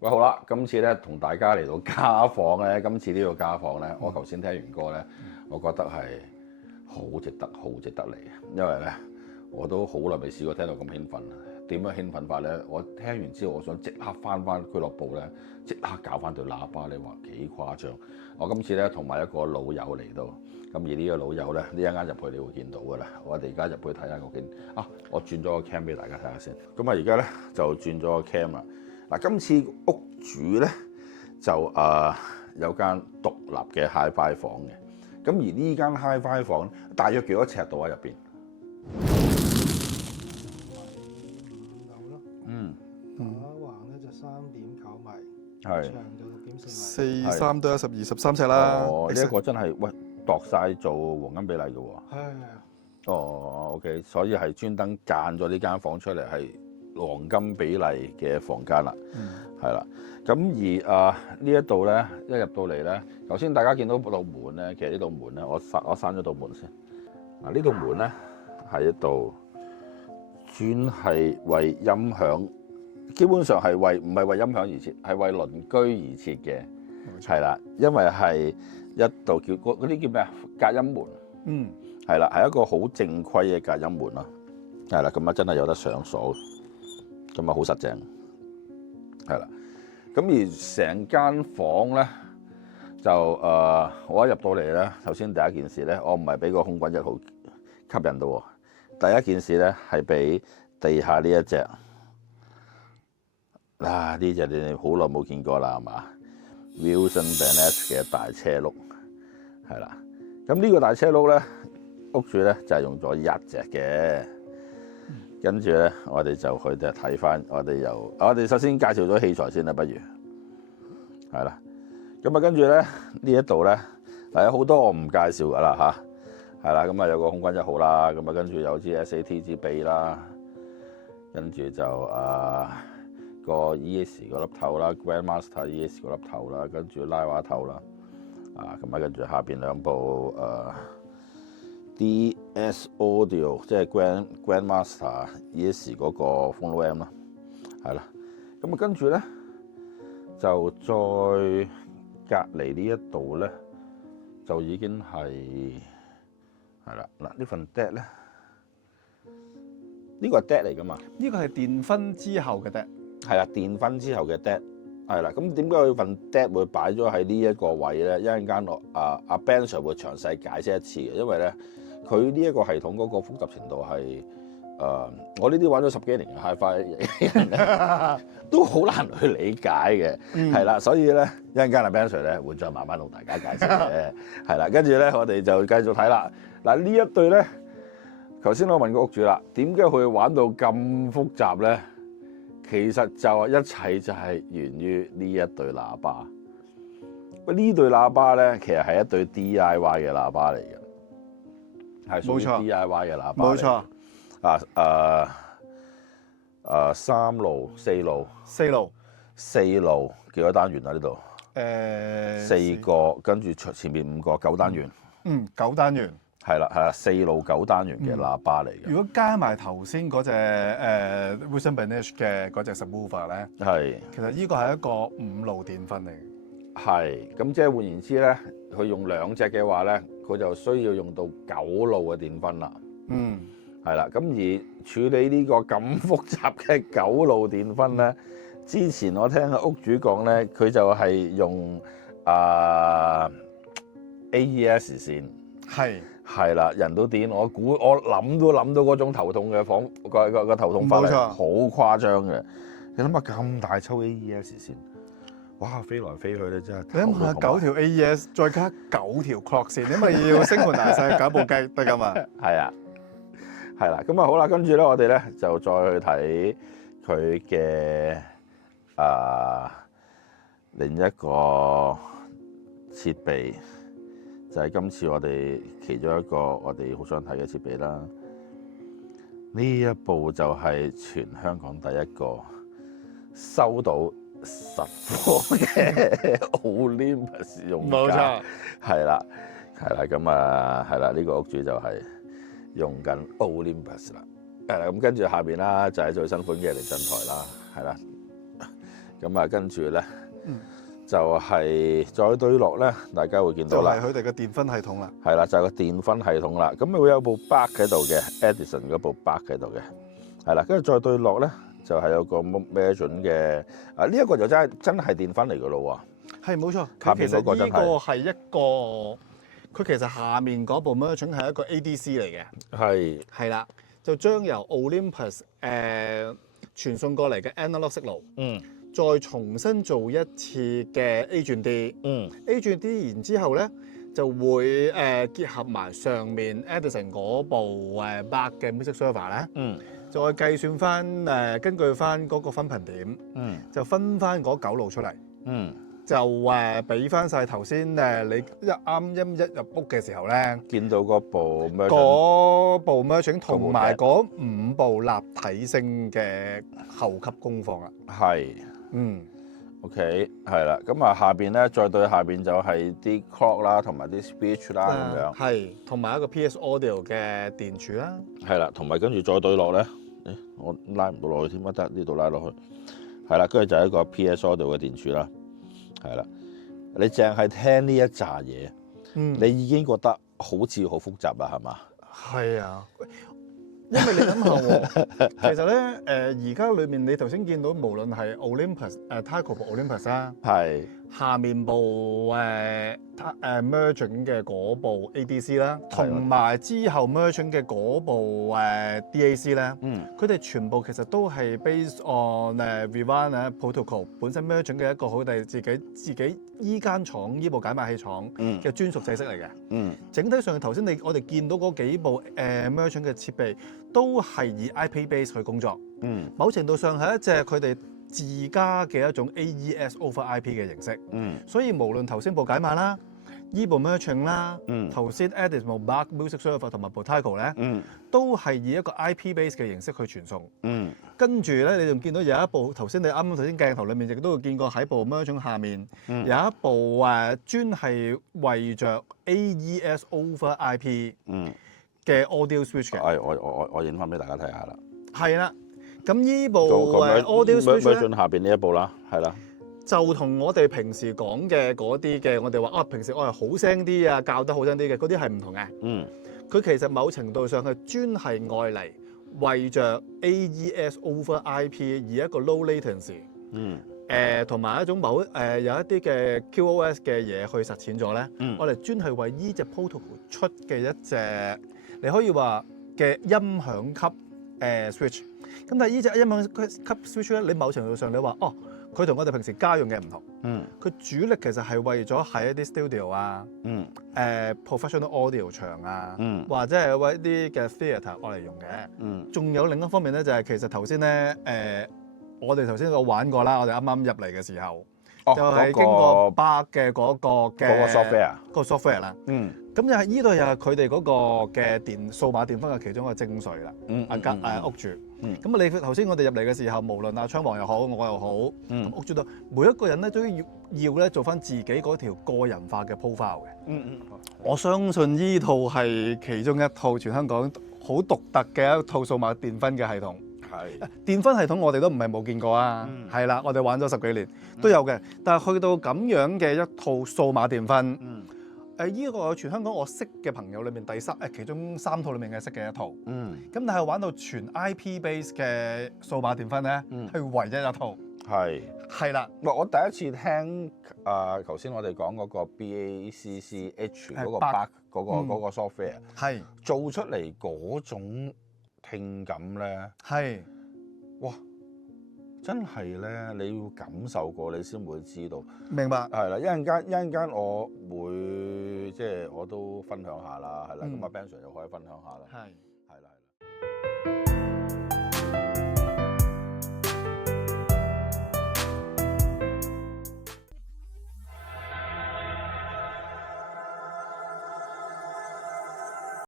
喂，好啦，今次咧同大家嚟到家訪咧，今次呢個家訪咧，我頭先聽完歌咧，我覺得係好值得嚟嘅，因為咧我都好耐未試過聽到咁興奮。點樣興奮法咧？我聽完之後，我想即刻翻俱樂部咧，即刻搞翻對喇叭。你話幾誇張？我今次咧同埋一個老友嚟到，咁而呢個老友咧，呢一間入去你會見到噶啦。我哋而家入去睇下究竟啊，我轉咗個 cam 俾大家睇下先。咁啊，而家咧就轉咗個 cam 啦。嗱，今次屋主咧就有間獨立嘅 HiFi 房嘅，咁而呢間 HiFi 房大約幾多尺度喺入邊？打橫咧就3.9米，係長就6.4米。 4、3都有12、13尺啦。哦，呢一個真係喂度晒做黃金比例嘅喎。係哦，OK，所以係專登間咗呢間房出嚟係黃金比例嘅房間啦。係啦，咁而呢一度咧，一入到嚟咧，頭先大家見到道門咧，其實呢道門咧，我閂咗道門先。嗱，呢道門咧係一度專係為音響，基本上係唔係為音響而設，係為鄰居而設嘅。係啦，因為係一度叫嗰啲叫咩啊？隔音門。係啦，係一個好正規嘅隔音門咯。係啦，咁啊真係有得上鎖，咁啊好實淨。係啦，咁而成間房咧就我一入到嚟咧，首先第一件事咧，我唔係俾個空軍一號吸引到喎。第一件事咧係俾地下呢一隻，呢隻你哋好耐冇見過啦，係嘛？Wilson Bench 嘅大車轆，係啦。咁呢個大車轆咧，屋主咧就係用咗一隻嘅。跟住咧，我哋就去睇翻，我哋首先介紹咗器材先啦，不如係啦。咁啊，跟住咧呢一度咧，有好多我唔介紹噶啦嚇，係啦。咁啊有個空軍一號啦，咁啊跟住有支 SAT 支臂啦，跟住就個 ES 嗰粒頭啦 ，Grandmaster ES 嗰粒頭啦，跟住拉瓦頭啦，咁啊跟住下邊兩部DS Audio 即係 Grandmaster ES 嗰個 Phono M 啦，係啦，咁啊跟住咧就再隔離呢一度咧就已經係啦。嗱，呢份 DAT 咧，呢個係 DAT 嚟噶嘛？呢個係電分之後嘅 DAT。係啦，電分之後嘅 DAT 係啦。咁點解佢份 DAT 會擺咗喺呢一個位咧？一陣間阿 Ben Sir 會詳細解釋一次嘅，因為咧。佢呢一個系統嗰個複雜程度係我呢啲玩咗10幾年嘅 HiFi 都好難去理解嘅，係啦，所以咧一陣間阿 Ben Sir 咧會再慢慢同大家解釋嘅，係啦，跟住咧我哋就繼續睇啦。嗱，呢一對咧，頭先我問個屋主啦，點解佢會玩到咁複雜咧？其實就係一切就係源於呢一對喇叭。喂，呢對喇叭咧，其實係一對 DIY 嘅喇叭嚟嘅。係屬於 DIY 嘅喇叭，冇錯。3路、4路、4路幾多單元啊？呢度4個，跟住前面5個9單元。9單元。係啦，4路9單元嘅喇叭嚟嘅。如果加埋頭先嗰隻Wilson Bench 嘅嗰隻 subwoofer 咧，係其實呢個係一個5路電分嚟嘅。係，咁即係換言之咧，佢用2隻嘅話咧，佢就需要用到9路嘅電分啦。係啦，咁而處理呢個咁複雜嘅9路電分咧，之前我聽個屋主講咧，佢就係用AES 線。係啦，人都癲，我諗都諗到嗰種頭痛嘅個頭痛法嚟，好誇張嘅。你諗下咁大抽 AES 線，哇，飛來飛去咧真係。你諗下9條 AES 再加9條 clock 線，你咪要升盤大細搞部機得㗎嘛？係啊，係啦，咁啊好啦，跟住咧我哋咧就再去睇佢嘅另一個設備。就係今次我哋其中一個我哋好想睇嘅設備啦。呢一部就係全香港第一個收到實貨嘅 Olympus 用家。冇錯，係啦，咁係啦，呢個屋主就係用緊 Olympus 啦。咁跟住下邊啦，就係最新款嘅離震台啦，係啦。咁啊跟住咧就係再對落咧，大家會見到啦，就係佢哋嘅電分系統啦。係啦，就係個電分系統啦。咁會有部 Bug 喺度嘅 ，Edison 嗰部 Bug 喺度嘅，係啦。跟住再對落咧，就係有個 Merchant 嘅呢一個就真係電分嚟㗎咯喎。係冇錯，下邊佢其實呢嗰個真係個係一個，佢其實下面嗰部 Merchant 係一個 ADC 嚟嘅。係係啦，就將由 Olympus 傳送過嚟嘅 analog signal，再重新做一次嘅 A 轉 D，A 轉 D，然之後咧就會結合埋上面 Edison 嗰部Bug 嘅 music server 咧，再計算翻根據翻嗰個分頻點，就分翻嗰9路出嚟，就俾翻晒頭先你一入屋嘅時候咧，見到嗰部 Merchant 嗰部 Merchant 同埋嗰5部立體聲嘅後級功放啦。係。OK， 係啦，咁啊下邊咧再對下邊就係啲 clock 啦，同埋啲 speech 啦咁樣，係，同埋一個 PS Audio 嘅電柱啦，係啦，同埋跟住再對落咧，我拉唔到落去添，得呢度拉落去，係啦，跟住就係一個 PS Audio 嘅電柱啦，係啦，你淨係聽呢一紮嘢，你已經覺得好似好複雜啦，係嘛？係啊。因為你諗下喎，其實咧而家裏面你頭先見到無論係 Olympus Taiko 部 Olympus 啦，係下面部Merchant 嘅嗰部 ADC 啦，同埋之後 Merchant 嘅嗰部DAC 咧，佢哋全部其實都係 based on Vivan protocol 本身 Merchant 嘅一個好哋自己依間廠依部解碼器廠嘅專屬制式嚟嘅。整體上頭先我哋見到嗰幾部Merchant 嘅設備都係以 IP base 去工作。某程度上係一隻佢哋自家嘅一種 AES over IP 嘅形式。所以無論頭先部解碼啦，依部 Merchant 啦，頭先 Edison Bug Music Server 同埋 Taiko 咧，都係以一個 IP base 嘅形式去傳送。跟住咧，你仲見到有一部頭先你啱頭先鏡頭裏面亦都會見過喺部 Merchant 下面有一部專係為着 AES over IP 嘅 Audio Switch 嘅。我影翻俾大家睇下啦。係啦，咁依部 Audio Switch 咧，下邊呢一部啦，係啦。就同我哋平時講嘅嗰啲嘅，我哋話平時我係好聲啲啊，教得好聲啲嘅，嗰啲係唔同嘅。佢其實某程度上係專係愛嚟為着 AES over IP 以一個 low latency，同埋一種有一啲嘅 QoS 嘅嘢去實踐咗咧。我哋專係為依隻 protocol 出嘅一隻，你可以話嘅音響級switch。咁但係依隻音響級 switch 咧，你某程度上你話佢同我哋平時家用嘅唔同，佢主力其實係為咗喺一啲 studio 啊，professional audio 場啊，或者係為一啲嘅 theatre 我嚟用嘅。仲有另一方面咧，就係其實頭先咧，我哋頭先有玩過啦，我哋啱啱入嚟嘅時候，就係經過 Bug 嘅嗰個 software 啦。咁又係依度又係佢哋嗰個嘅數碼電分嘅其中一個精髓啦。屋主。咁你頭先我哋入嚟嘅時候，無論阿昌王又好，我又好，屋主都每一個人咧都要咧做翻自己嗰條個人化嘅 profile 嘅。我相信依套係其中一套全香港好獨特嘅一套數碼電分嘅系統。電分系統我哋都唔係冇見過啊。係啦，我哋玩咗10幾年都有嘅。但係去到咁樣嘅一套數碼電分。依個全香港我識嘅朋友裏面其中3套裏面嘅識嘅一套，咁但係玩到全 IP base 嘅數碼電分咧，係唯一一套。係啦。我第一次聽頭先我哋講嗰個 BACCH 嗰個 Bug 嗰個 software， 係做出嚟嗰種聽感咧，係哇！真係咧，你要感受過你先會知道。明白。係啦，一陣間我會即係我都分享下啦，係啦，咁阿 Ben Sir 又可以分享下啦。係啦。